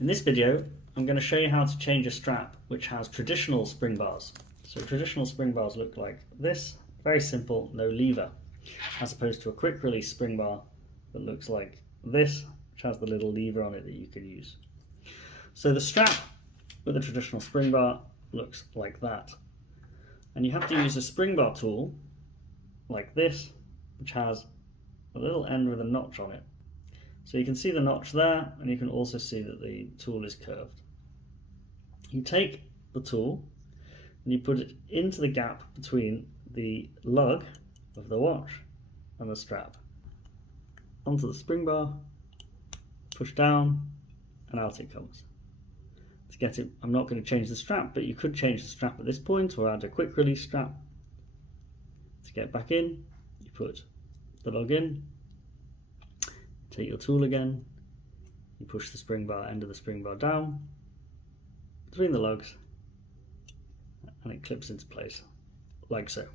In this video, I'm going to show you how to change a strap which has traditional spring bars. So traditional spring bars look like this, very simple, no lever, as opposed to a quick release spring bar that looks like this, which has the little lever on it that you can use. So the strap with a traditional spring bar looks like that. And you have to use a spring bar tool like this, which has a little end with a notch on it. So you can see the notch there, and you can also see that the tool is curved. You take the tool and you put it into the gap between the lug of the watch and the strap. Onto the spring bar, push down, and out it comes. To get it, I'm not going to change the strap, but you could change the strap at this point or add a quick release strap. To get back in, you put the lug in, take your tool again, you push the spring bar, end of the spring bar down between the lugs, and it clips into place like so.